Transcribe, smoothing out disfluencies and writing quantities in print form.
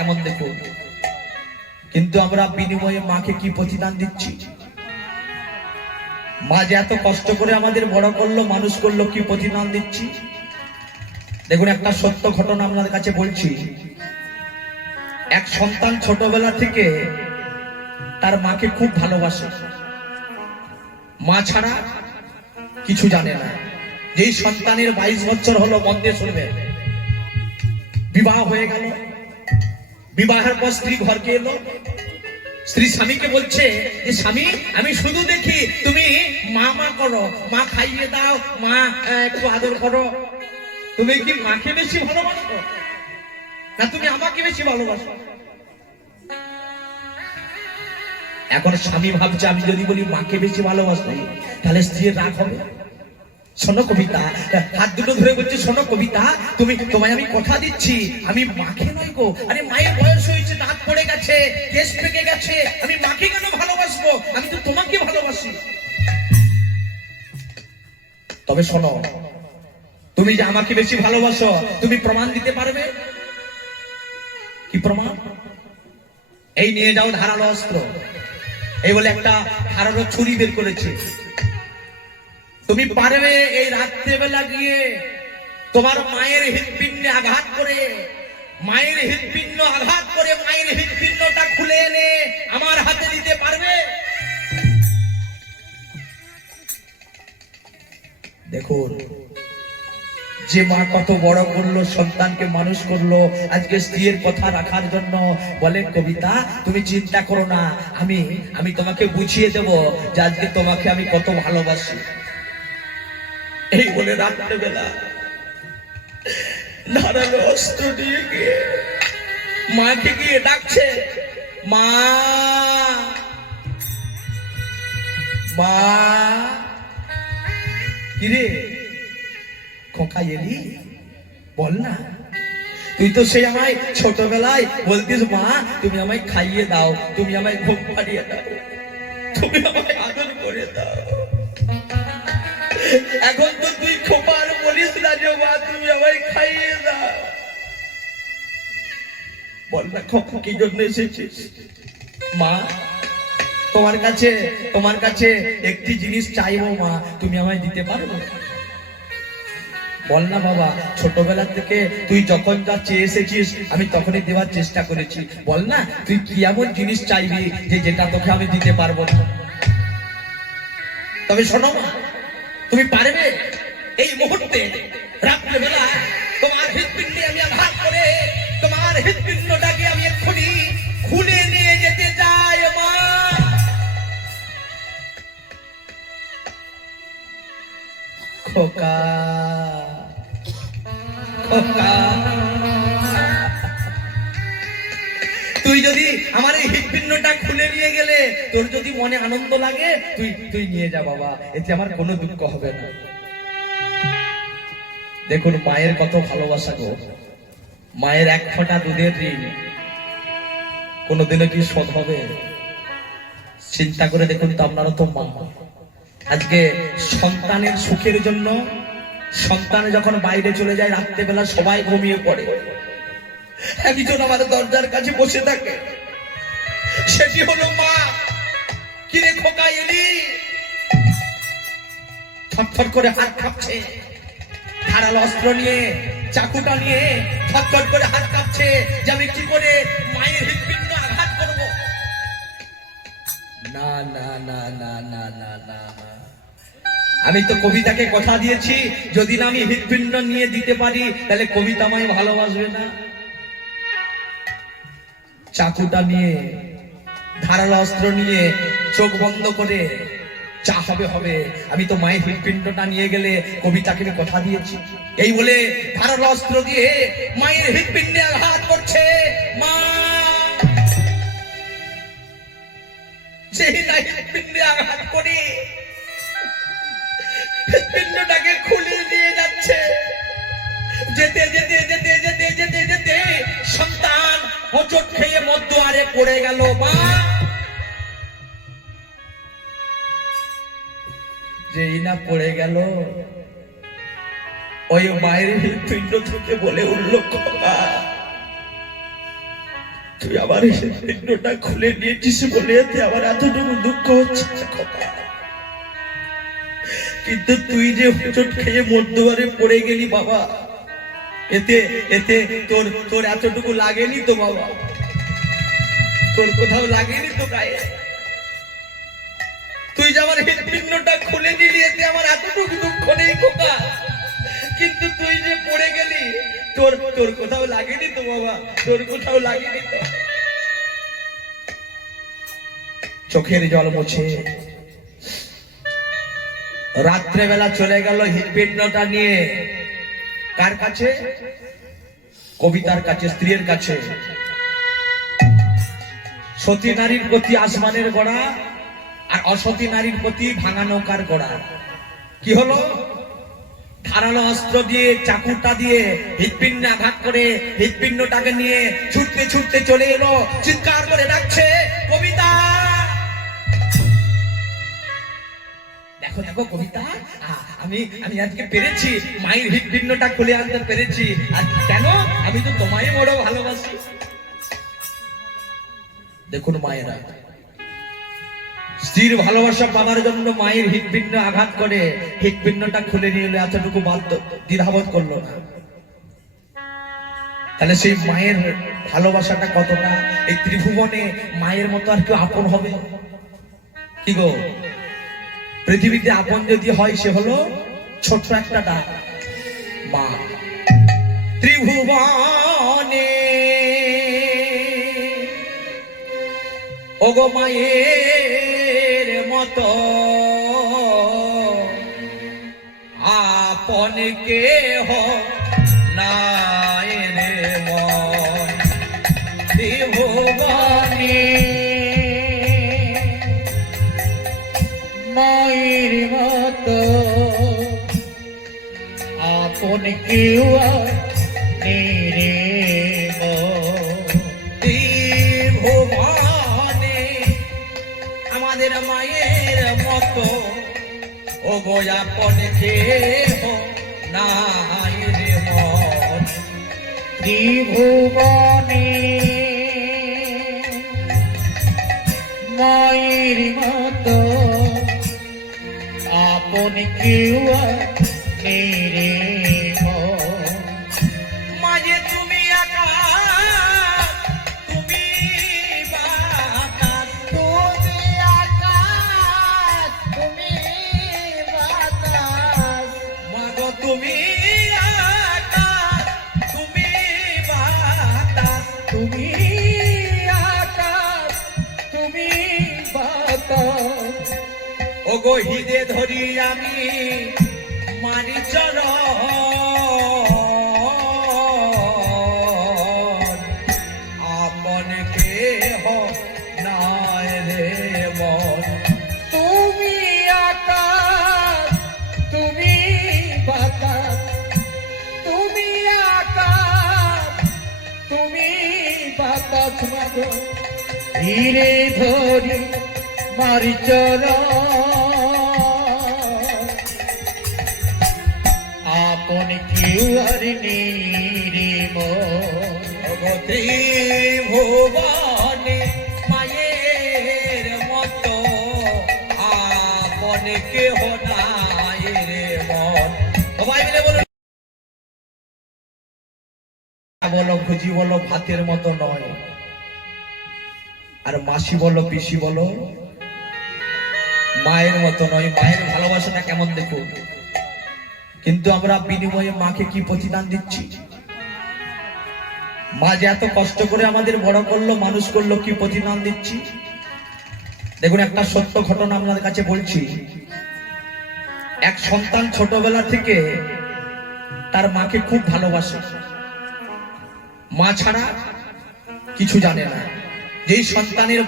কেমন দেখুন। কিন্তু আমরা বিনিময়ে মাকে কি প্রতিদান দিচ্ছি? মা যে এত কষ্ট করে আমাদের বড় করলো, মানুষ করলো, কি প্রতিদান দিচ্ছি? দেখুন, একটা সত্য ঘটনা আপনাদের কাছে বলছি। এক সন্তান ছোটবেলা থেকে তার মাকে খুব ভালোবাসে, মা ছাড়া কিছু জানে না। যেই সন্তানের 22 বছর হলো, মন দিয়ে শুনবেন, বিবাহ হয়ে গেল, বিবাহের পর স্ত্রী ঘরকে এলো, স্ত্রী স্বামীকে বলছে যে স্বামী, আমি শুধু দেখি তুমি মা মা করো, মা খাইয়ে দাও, মা একটু আদর করো। তুমি কি মাকে বেশি ভালোবাসো না তুমি আমাকে বেশি ভালোবাসো? এখন স্বামী ভাবছে, আমি যদি বলি মাকে বেশি ভালোবাসি তাহলে স্ত্রীর রাগ হবে। শোনো কবিতা, হাত দুটো ধরে বলছে, শোনো কবিতা, তোমায় আমি কথা দিচ্ছি, আমি মাকে নয় গো, আরে মায়ের বয়স হয়েছে, দাঁত পড়ে গেছে, কেশ পেকে গেছে, আমি মাকে কেন ভালোবাসবো? আমি তো তোমাকে ভালোবাসি। তবে শোনো, তুমি যে আমাকে বেশি ভালোবাসো, তুমি প্রমাণ দিতে পারবে? কি প্রমাণ? এই নিয়ে যাও ধারালো অস্ত্র। এই বলে একটা ধারালো ছুরি বের করেছে। তুমি পারবে এই রাত্রেবেলা গিয়ে তোমার মায়ের হৃৎপিণ্ডে আঘাত করে, মায়ের হৃৎপিণ্ড আঘাত করে মায়ের হৃৎপিণ্ডটা খুলে এনে আমার হাতে দিতে পারবে? দেখুন, যে মা কত বড় করলো, সন্তানকে মানুষ করলো, আজকে স্ত্রীর কথা রাখার জন্য বলে, কবিতা তুমি চিন্তা করো না, আমি তোমাকে বুঝিয়ে দেব যে আজকে তোমাকে আমি কত ভালোবাসি। এই বলে রাত্রেবেলা ধারালো অস্ত্র দিয়ে গিয়ে মাকে গিয়ে ডাকছে, মা মা। কিরে খোকা, এলি? বল না, তুই তো সেই আমায় ছোটবেলায় বলতিস, মা তুমি আমায় খাইয়ে দাও, তুমি আমায় ঘুম পাড়িয়ে দাও, তুমি আমায় আদর করে দাও। এখন তো তুই খোপার বলিস না যে মা তুমি আমায় খাইয়ে দাও। বল না খোকা, কি জন্য এসেছিস? মা তোমার কাছে একটি জিনিস চাইবো মা, তুমি আমায় দিতে পারবে? বল না বাবা, ছোটবেলা থেকে তুই যখন যা চেয়ে এসেছিস আমি তখনই দেওয়ার চেষ্টা করেছি। বল না, তুই কি এমন জিনিস চাইবি যে যেটা তোকে আমি দিতে পারবো না? তবে শোনো মা, তুমি পারবে এই মুহূর্তে রাত্রেবেলা তোমার হৃৎপিণ্ডে আমি আঘাত করে তোমার হৃৎপিণ্ডটাকে আমি এক্ষুনি খুলে নিয়ে যেতে চাই মা। খোকা খোকা, তুই যদি আমার এই হৃৎপিণ্ডটা খুলে নিয়ে গেলে তোর যদি মনে আনন্দ লাগে, তুই নিয়ে যা বাবা, এতে আমার কোনো দুঃখ হবে না। দেখুন মায়ের কত ভালোবাসা গো। মায়ের এক ফোঁটা দুধের ঋণ কোনোদিনও কি শোধ হবে? চিন্তা করে দেখুন তো, আপনারা তো মা। আজকে সন্তানের সুখের জন্য সন্তান যখন বাইরে চলে যায়, রাত্রেবেলা সবাই ঘুমিয়ে পড়ে, একজন আমার দরজার কাছে বসে থাকে, সেটি হলো মা। কিরে খোকা, এলি? থরথর করে হাত কাঁপছে, ধারালো অস্ত্র নিয়ে, চাকুটা নিয়ে থরথর করে হাত কাঁপছে যে আমি কি করে মায়ের হৃৎপিণ্ড আঘাত করব। না না না না না না না, আমি তো কবিতাকে কথা দিয়েছি, যদি না আমি হৃৎপিণ্ড নিয়ে দিতে পারি তাহলে কবিতা আমায় ভালোবাসবে না। চাকুটা নিয়ে, ধারালো অস্ত্র নিয়ে চোখ বন্ধ করে যা হবে হবে, আমি তো মায়ের হৃৎপিণ্ডটা নিয়ে গেলে কবিতাকে আমি কথা দিয়েছি। এই বলে ধারালো অস্ত্র দিয়ে মায়ের হৃৎপিণ্ডে আঘাত করছে মা। সেই হৃৎপিণ্ডে আঘাত করে হৃৎপিণ্ডটাকে খুলে দিয়ে যাচ্ছে। যেতে যেতে যেতে যেতে যেতে যেতে সন্তান হোঁচট খেয়ে মধ্যদ্বারে পড়ে গেল। মা যেই না পড়ে গেল, ওই মায়ের হৃৎপিণ্ড থেকে বলে উঠল, খোকা তুই আমার হৃদয়টা খুলে নিয়েছিস বলে আমার এতটুকু দুঃখ হচ্ছে খোকা। কিন্তু তুই যে হোঁচট খেয়ে মধ্যবারে পড়ে গেলি বাবা, এতে এতে তোর তোর এতটুকু লাগেনি তো বাবা? তোর কোথাও লাগেনি তো গায়ে? তুই যে আমার হৃদপিণ্ডটা খুলে নিলি, এতে আমার এতটুকু দুঃখ নেই খোকা। কিন্তু তুই যে পড়ে গেলি, তোর তোর কোথাও লাগেনি তো বাবা? তোর কোথাও লাগেনি তো? চোখের জল মুছে রাত্রেবেলা চলে গেল হৃদপিণ্ডটা নিয়ে। কার কাছে? কবিতার কাছে, স্ত্রীর কাছে। সতী নারীর প্রতি আসমানের গড়া, আর অসতী নারীর প্রতি ভাঙা নৌকার গড়া। কি হলো? ধারালো অস্ত্র দিয়ে, চাকুটা দিয়ে হৃদপিণ্ডে আঘাত করে হৃদপিণ্ডটাকে নিয়ে ছুটতে ছুটতে চলে এলো, চিৎকার করে ডাকছে, কবিতা! দেখো দেখো কবিতা, আমি আমি আজকে পেরেছি, মায়ের হৃদপিণ্ডটা খুলে আনতে পেরেছি। আর কেন? আমি তো তোমায় বড় ভালোবাসি। দেখুন মায়েরা, স্ত্রীর ভালোবাসা পাবার জন্য মায়ের হৃদপিণ্ড আঘাত করে হৃদপিণ্ডটা খুলে নিয়ে এলো, এতটুকু বাধ্য দ্বিধাবোধ করলো না। তাহলে সেই মায়ের ভালোবাসাটা কতটা! এই ত্রিভুবনে মায়ের মতো আর কেউ আপন হবে? কি গো, পৃথিবীতে আপন যদি হয় সে হলো ছোট্ট একটা ডাক, মা। ত্রিভুবনে ওগো মায়ের মতো আপন কেহ নাই রে মন। ত্রিভুবনে মায়ের মতো আপন কেউ নেই রে ত্রিভুবনে আমাদের মায়ের মতো ওগো আপন কেহ নাই রে মন। ত্রিভুবনে মায়ের মতো আপন কেউ নেই রে মাঝে তুমি আকাশ, তুমি বাতাস, তুমি আকাশ, তুমি বাতাস, মাগো তুমি আকাশ, তুমি বাতাস, তুমি আকাশ, তুমি বাতাস। ওগো হৃদে ধরি আমি মারি চরণ, আপন কেহ নাই রে মন। তুমি আকাশ, তুমি বাতাস, তুমি আকাশ, তুমি বাতাস মাগো ধীরে ধরি মারি চরণ, আপন কেউ আর নেই রে মন। ওগো ত্রিভুবনে মায়ের মতো আপন কেহ নাই রে মন। সবাই মিলে বলো, বলো খুঁজি বলো ভাতের মতো নয়, আর মাসি বলো পিসি বলো মায়ের মতো নয়। মায়ের ভালোবাসাটা কেমন দেখো। কিন্তু আমরা বিনিময়ে মাকে কি প্রতিদান দিচ্ছি? মা যে এত কষ্ট করে আমাদের বড় করলো, মানুষ করলো, কি প্রতিদান দিচ্ছি? দেখুন একটা সত্য ঘটনা আপনাদের কাছে বলছি। এক সন্তান ছোটবেলা থেকে তার মাকে খুব ভালোবাসে, মা ছাড়া কিছু জানে না। যেই সন্তানের